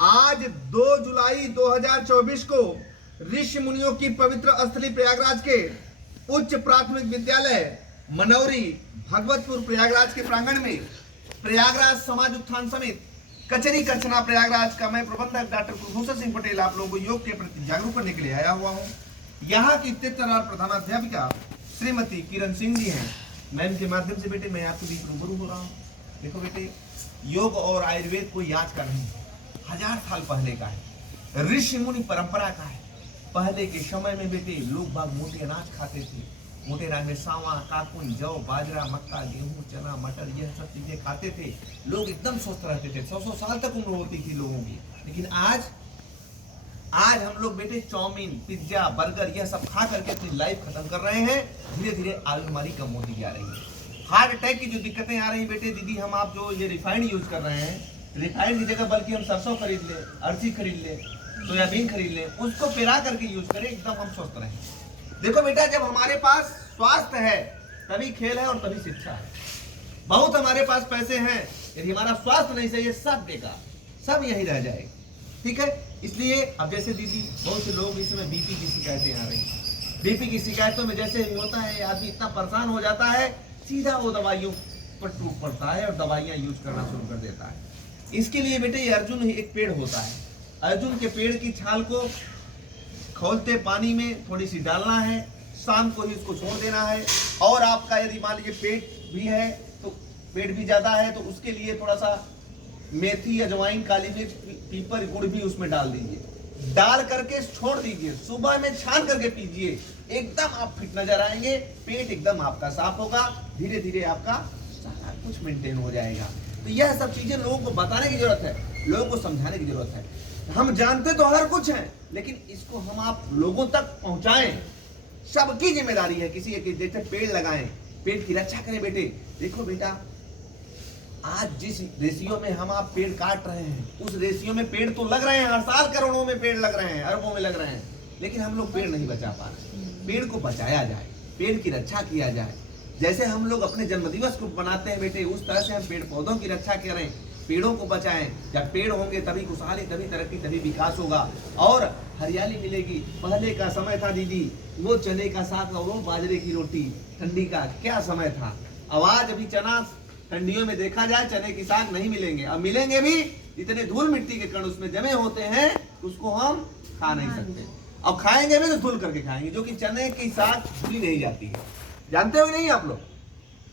आज 2 जुलाई 2024 को ऋषि मुनियों की पवित्र स्थली प्रयागराज के उच्च प्राथमिक विद्यालय मनौरी भगवतपुर प्रयागराज के प्रांगण में प्रयागराज समाज उत्थान समिति कचरी करछना प्रयागराज का मैं प्रबंधक डॉक्टर कुलभूषण सिंह पटेल आप लोगों को योग के प्रति जागरूक करने के लिए आया हुआ हूँ। यहाँ की तिथ्यनार प्रधानाध्यापिका श्रीमती किरण सिंह जी हैं। मैम के माध्यम से बेटे मैं आपके बीच रूबरू हो रहा हूँ। देखो बेटे, योग और आयुर्वेद कोई आज का नहीं, 1000 साल पहले का है, ऋषि मुनि परंपरा का है। पहले के समय में बेटे लोग बाग मोटे अनाज खाते थे। मोटे अनाज में सांवा, काकुन, जौ, बाजरा, मक्का, गेहूं, चना, मटर, यह सब चीजें खाते थे। लोग एकदम स्वस्थ रहते थे, 100 साल तक उम्र होती थी लोगों की। लेकिन आज हम लोग बेटे चाउमीन, पिज्जा, बर्गर यह सब खा करके अपनी लाइफ खत्म कर रहे हैं। धीरे धीरे बीमारी कम होती जा रही है। हार्ट अटैक की जो दिक्कतें आ रही बेटे दीदी, हम आप जो ये रिफाइंड यूज कर रहे हैं, रिफाइंड की जगह बल्कि हम सरसों खरीद ले, अरसी खरीद ले, सोयाबीन खरीद ले, उसको पिला करके यूज करें, एकदम हम स्वस्थ रहें। देखो बेटा, जब हमारे पास स्वास्थ्य है तभी खेल है और तभी शिक्षा है। बहुत हमारे पास पैसे हैं, यदि हमारा स्वास्थ्य नहीं सही है सब बेकार, सब यही रह जाएगा। ठीक है, इसलिए अब जैसे दीदी बहुत से लोग इस समय बीपी की शिकायतें आ रही हैं। बीपी की शिकायतों में जैसे होता है आदमी इतना परेशान हो जाता है, सीधा वो दवाइयों पर टूट पड़ता है और दवाइयाँ यूज करना शुरू कर देता है। इसके लिए बेटे ये अर्जुन एक पेड़ होता है, अर्जुन के पेड़ की छाल को खोलते पानी में थोड़ी सी डालना है, शाम को ही उसको छोड़ देना है। और आपका यदि मान लीजिए पेट भी है तो पेट भी ज्यादा है तो उसके लिए थोड़ा सा मेथी, अजवाइन, काली मिर्च, पीपर, गुड़ भी उसमें डाल दीजिए, डाल करके छोड़ दीजिए, सुबह में छान करके पीजिए, एकदम आप फिट नजर आएंगे, पेट एकदम आपका साफ होगा, धीरे धीरे आपका सारा कुछ मेंटेन हो जाएगा। तो यह सब चीजें लोगों को बताने की जरूरत है, लोगों को समझाने की जरूरत है। हम जानते तो हर कुछ है, लेकिन इसको हम आप लोगों तक पहुंचाएं, सबकी जिम्मेदारी है। किसी एक जैसे पेड़ लगाएं, पेड़ की रक्षा करें। बेटे देखो बेटा, आज जिस रेशियो में हम आप पेड़ काट रहे हैं उस रेशियो में पेड़ तो लग रहे हैं, हर साल करोड़ों में पेड़ लग रहे हैं, अरबों में लग रहे हैं, लेकिन हम लोग पेड़ नहीं बचा पा रहे। पेड़ को बचाया जाए, पेड़ की रक्षा किया जाए। जैसे हम लोग अपने जन्मदिवस को बनाते हैं बेटे, उस तरह से हम पेड़ पौधों की रक्षा करें, पेड़ों को बचाएं। जब पेड़ होंगे तभी खुशहाली, तभी तरक्की, तभी विकास होगा और हरियाली मिलेगी। पहले का समय था दीदी, वो चने का साग और वो बाजरे की रोटी, ठंडी का क्या समय था। आवाज अभी चना ठंडियों में देखा जाए चने की साग नहीं मिलेंगे, अब मिलेंगे भी, इतने धूल मिट्टी के कण उसमें जमे होते हैं उसको हम खा नहीं सकते। अब खाएंगे भी तो धुल करके खाएंगे, जो कि चने की साग धुली नहीं जाती है, जानते हो नहीं आप लोग,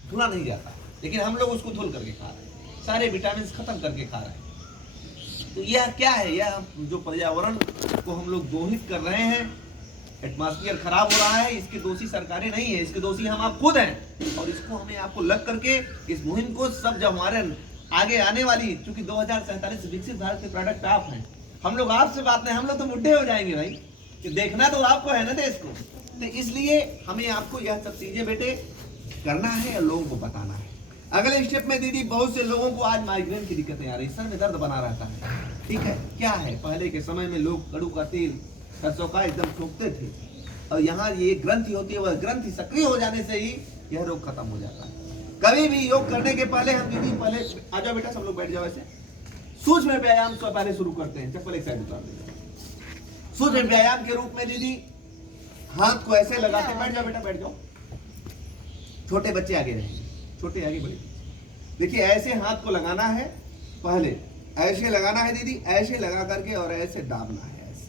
धुला नहीं जाता, लेकिन हम लोग उसको धुल करके खा रहे हैं, सारे विटामिन खत्म करके खा रहे हैं। तो यह क्या है, यह जो पर्यावरण को हम लोग दोहित कर रहे हैं, एटमॉस्फेयर खराब हो रहा है, इसके दोषी सरकारें नहीं है, इसके दोषी हम आप खुद हैं। और इसको हमें आपको लग करके इस मुहिम को सब जब हमारे आगे आने वाली, चूंकि 2047 विकसित भारत के प्रोडक्ट आप हैं, हम लोग आपसे बात नहीं, हम लोग तो बुढ़े हो जाएंगे भाई, कि देखना तो आपको है ना देश को। तो इसलिए हमें आपको यह सब चीजें बेटे करना है और लोगों को बताना है। अगले स्टेप में दीदी बहुत से लोगों को आज माइग्रेन की दिक्कतें आ रही, सर में दर्द बना रहता है। ठीक है, क्या है, पहले के समय में लोग कड़ू का तेल, सरसों का एकदम फूंकते थे, और यहाँ ये ग्रंथि होती है, वह ग्रंथि सक्रिय हो जाने से ही यह रोग खत्म हो जाता है। कभी भी योग करने के पहले हम दीदी पहले आ जाओ बेटा, सब लोग बैठ जाओ, ऐसे सूक्ष्म व्यायाम से पहले शुरू करते हैं। चप्पल एक साइड उतार दीजिए। सूक्ष्म व्यायाम के रूप में दीदी हाथ को ऐसे लगाते, बैठ जाओ बेटा, बैठ जाओ, छोटे बच्चे आगे रहेंगे, छोटे आगे बड़े। देखिए ऐसे हाथ को लगाना है, पहले ऐसे लगाना है दीदी, ऐसे लगा करके और ऐसे दाबना है, ऐसे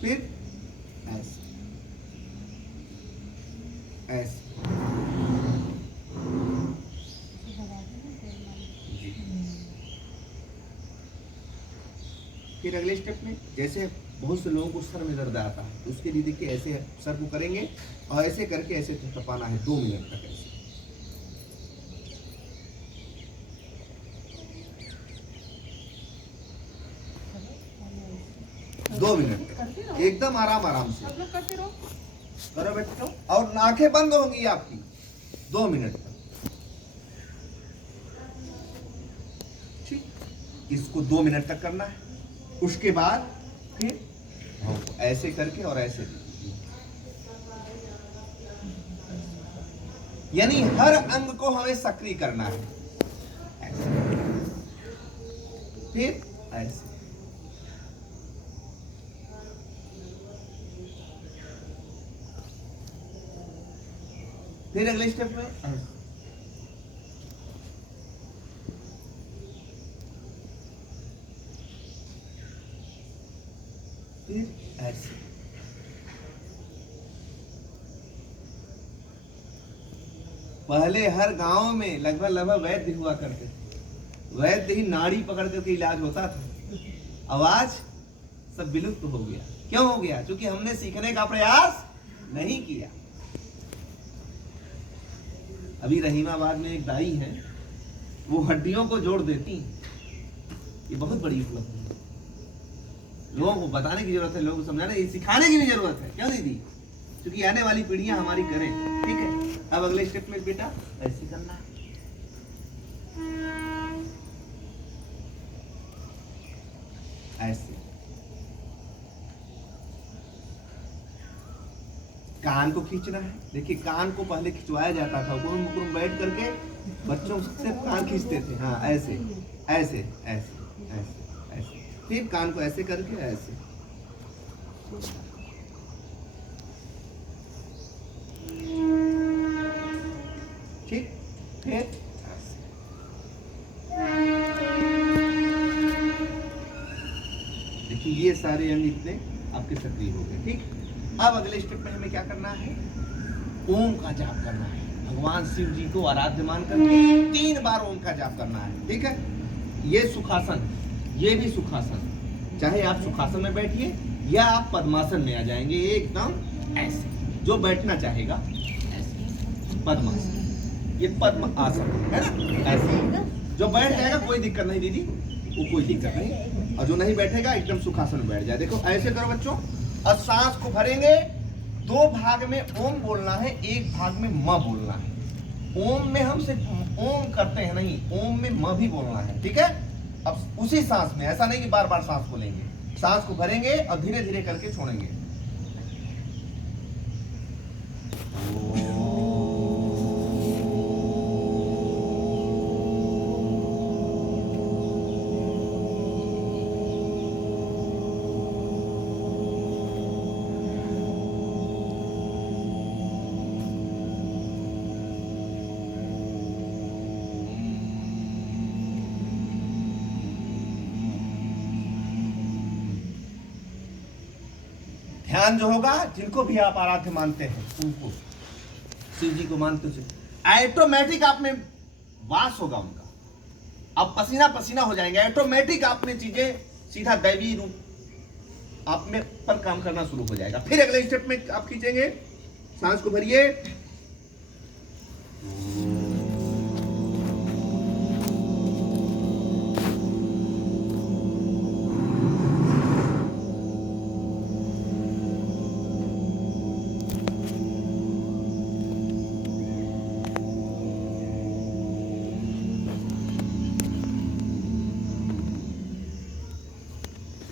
फिर ऐसे ऐसे। फिर अगले स्टेप में जैसे बहुत से लोगों को सर में दर्द आता है, उसके लिए देखिए ऐसे सर को करेंगे और ऐसे करके ऐसे टपाना है 2 मिनट तक, ऐसे 2 मिनट तक एकदम आराम आराम से करो बेटा, और आंखें बंद होंगी आपकी 2 मिनट तक। ठीक, इसको 2 मिनट तक करना है। उसके बाद फिर ऐसे करके और ऐसे, यानी हर अंग को हमें सक्रिय करना है। फिर ऐसे। फिर अगले स्टेप में ऐसे। फिर ऐसे। पहले हर गांव में लगभग वैद्य हुआ करते थे, वैद्य ही नाड़ी पकड़ करके इलाज होता था। आवाज सब विलुप्त हो गया। क्यों हो गया? क्योंकि हमने सीखने का प्रयास नहीं किया। अभी रहीमाबाद में एक दाई है, वो हड्डियों को जोड़ देती हैं। ये बहुत बड़ी उपलब्धि है, लोगों को बताने की जरूरत है, लोगों को समझाने, ये सिखाने की भी जरूरत है। क्यों दीदी? क्योंकि आने वाली पीढ़ियां हमारी करें। ठीक है, अब अगले स्टेप में बेटा ऐसे करना है। ऐसे कान को खींचना है। देखिए, कान को पहले खिंचवाया जाता था, गुरुम गुरुम बैठ करके बच्चों से कान खींचते थे। हाँ, ऐसे ऐसे ऐसे ऐसे ऐसे। फिर कान को ऐसे करके ऐसे। ठीक, फिर ऐसे। देखिए, ये सारे अंग इतने आपके सक्रिय हो गए। ठीक, अब अगले स्टेप में हमें क्या करना है? ओम का जाप करना है। भगवान शिव जी को आराध्य मान करके 3 बार ओम का जाप करना है। ठीक है, ये सुखासन, ये भी सुखासन। चाहे आप सुखासन में बैठिए या आप पद्मासन में आ जाएंगे, एकदम ऐसे। जो बैठना चाहेगा ऐसे, पद्मासन। ये पद्म आसन है ना, ऐसे। जो बैठ जाएगा कोई दिक्कत नहीं दीदी, वो कोई दिक्कत नहीं। और जो नहीं बैठेगा एकदम सुखासन में बैठ जाए। देखो, ऐसे करो बच्चों, और सांस को भरेंगे। 2 भाग में ओम बोलना है, 1 भाग में म बोलना है। ओम में हम सिर्फ ओम करते हैं नहीं, ओम में म भी बोलना है। ठीक है, अब उसी सांस में, ऐसा नहीं कि बार बार सांस बोलेंगे। सांस को भरेंगे और धीरे धीरे करके छोड़ेंगे। ध्यान जो होगा, जिनको भी आप आराध्य मानते हैं, उनको, शिव जी को मानते हो, ऑटोमेटिक आप में वास होगा उनका। आप पसीना पसीना हो जाएंगे, ऑटोमेटिक आप में चीजें सीधा दैवी रूप आप में पर काम करना शुरू हो जाएगा। फिर अगले स्टेप में आप खींचेंगे, सांस को भरिए।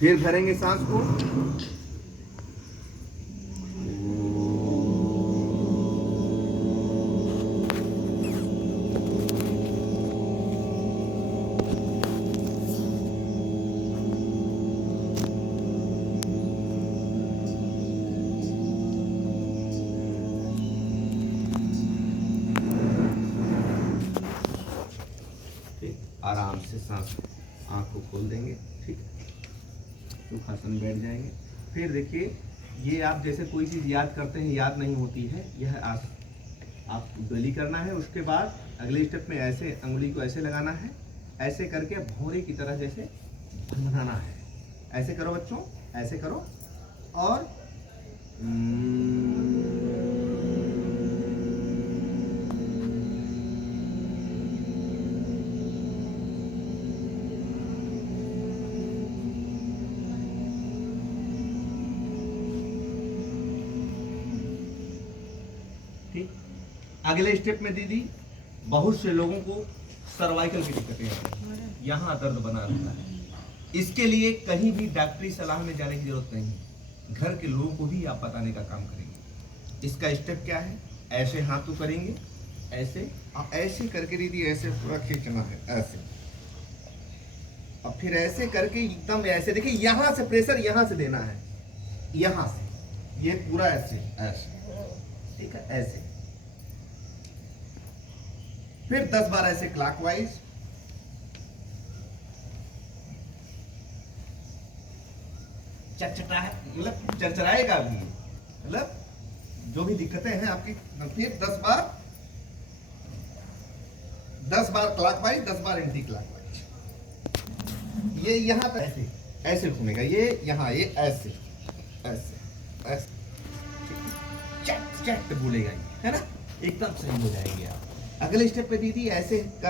फिर भरेंगे सांस को। आराम से सांस, आंख को खोल देंगे। ठीक, सुखासन बैठ जाएंगे। फिर देखिए, ये आप जैसे कोई चीज़ याद करते हैं, याद नहीं होती है, यह आप गली करना है। उसके बाद अगले स्टेप में ऐसे अंगुली को ऐसे लगाना है, ऐसे करके भौरे की तरह जैसे बनाना है। ऐसे करो बच्चों, ऐसे करो। और ठीक, अगले स्टेप में दीदी, बहुत से लोगों को सर्वाइकल की दिक्कतें आती हैं, यहाँ दर्द बना रहता है। इसके लिए कहीं भी डॉक्टरी सलाह में जाने की जरूरत नहीं, घर के लोगों को भी आप बताने का काम करेंगे। इसका स्टेप क्या है? ऐसे हाथ को करेंगे, ऐसे, और ऐसे करके दीदी ऐसे पूरा खींचना है, ऐसे। अब फिर ऐसे करके एकदम ऐसे देखिए, यहां से प्रेशर यहां से देना है, यहां से ये पूरा ऐसे ऐसे, ठीक है, ऐसे। फिर 10 बार ऐसे क्लॉकवाइज, चटचटा है मतलब चरचराएगा भी, मतलब जो भी दिक्कतें हैं आपकी। फिर 10 बार क्लॉकवाइज, 10 बार एंटी क्लॉकवाइज। ये यहां तक ऐसे ऐसे घूमेगा, ये यहां, ये ऐसे ऐसे ऐसे, चट चट बोलेगा, है ना, एकदम सही हो जाएंगे आप। अगले स्टेप पे दीदी ऐसे कर